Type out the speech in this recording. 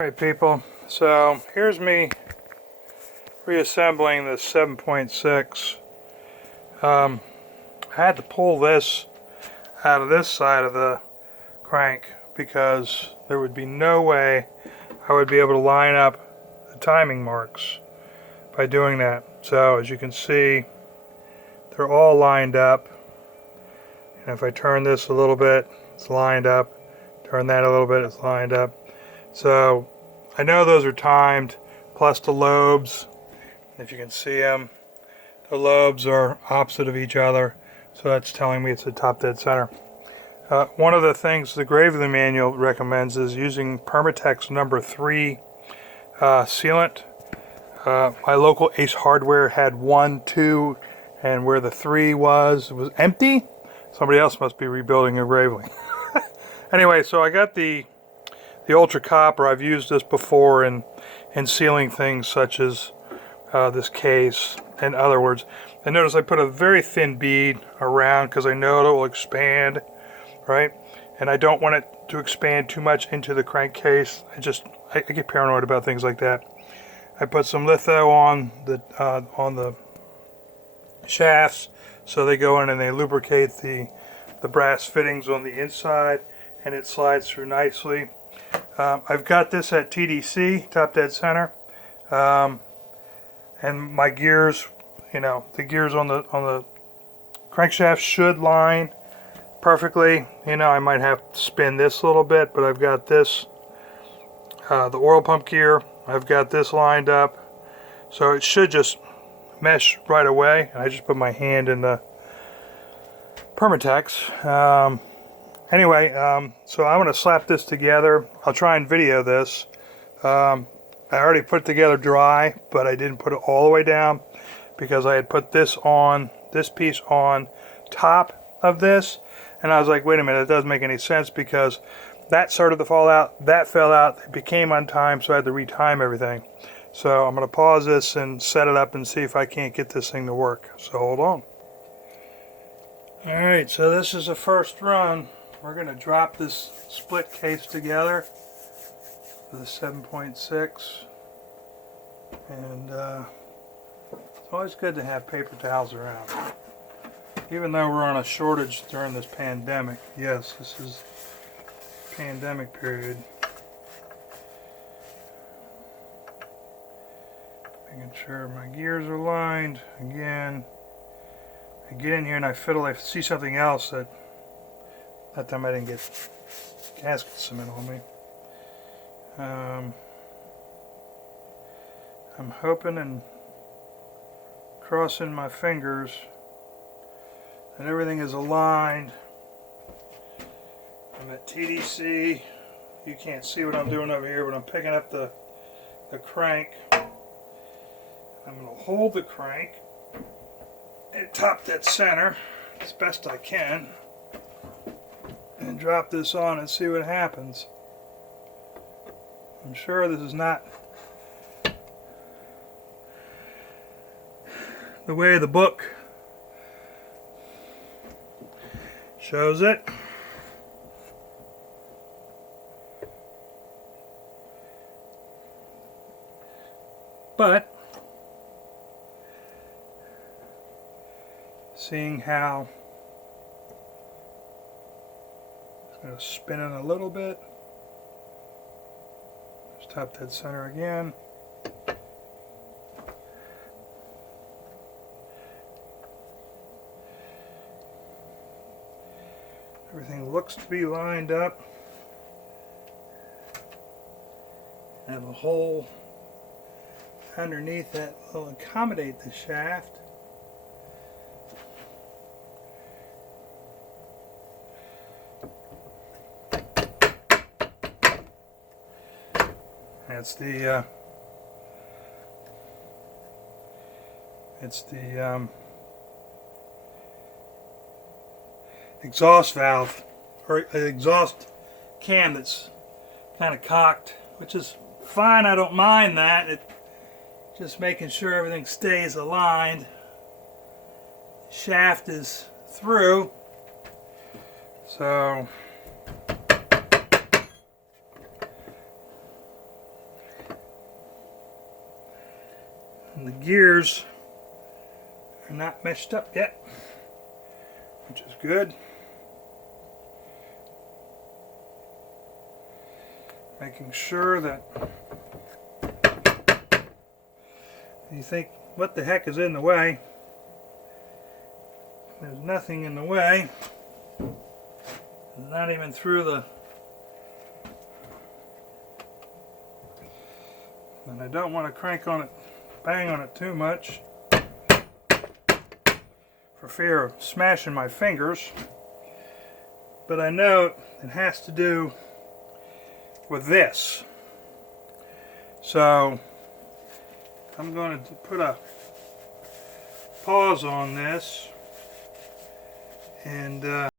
Alright people, so here's me reassembling this 7.6. I had to pull this out of this side of the crank because there would be no way I would be able to line up the timing marks by doing that. So as you can see, they're all lined up, and if I turn this a little bit, it's lined up. Turn that a little bit, it's lined up. So I know those are timed, plus the lobes. If you can see them, the lobes are opposite of each other, so that's telling me it's a top dead center. One of the things the Gravely manual recommends is using Permatex number 3 sealant. My local Ace Hardware had 1, 2, and where the 3 was, it was empty. Somebody else must be rebuilding a Gravely. Anyway, so I got the Ultra Copper. I've used this before in sealing things such as this case and other words. And notice I put a very thin bead around because I know it will expand, right? And I don't want it to expand too much into the crankcase. I get paranoid about things like that. I put some litho on the shafts so they go in and they lubricate the brass fittings on the inside, and it slides through nicely. I've got this at TDC, Top Dead Center, and my gears, the gears on the crankshaft should line perfectly. I might have to spin this a little bit, but I've got this, the oil pump gear, I've got this lined up, so it should just mesh right away. And I just put my hand in the Permatex. Anyway, so I'm going to slap this together. I'll try and video this. I already put it together dry, but I didn't put it all the way down because I had put this piece on top of this, and I was like, wait a minute, it doesn't make any sense because that started to fall out, that fell out, it became untimed, so I had to retime everything. So I'm going to pause this and set it up and see if I can't get this thing to work. So hold on. Alright, so this is the first run. We're going to drop this split case together for the 7.6, and it's always good to have paper towels around. Even though we're on a shortage during this pandemic. Yes, this is pandemic period. Making sure my gears are lined. Again, I get in here and I fiddle, I see something else that time I didn't get gasket cement on me. I'm hoping and crossing my fingers that everything is aligned. I'm at TDC. You can't see what I'm doing over here, but I'm picking up the crank. I'm going to hold the crank at top dead center as best I can and drop this on and see what happens. I'm sure this is not the way the book shows it. But seeing how it's going to spin in a little bit. Just top dead center again. Everything looks to be lined up. I have a hole underneath that will accommodate the shaft. It's the exhaust valve, or exhaust can that's kind of cocked, which is fine. I don't mind that. Just making sure everything stays aligned. Shaft is through, so And the gears are not meshed up yet, which is good. Making sure that you think, what the heck is in the way? There's nothing in the way. Not even through the... And I don't want to crank on it, bang on it too much for fear of smashing my fingers. But I know it has to do with this. So I'm going to put a pause on this and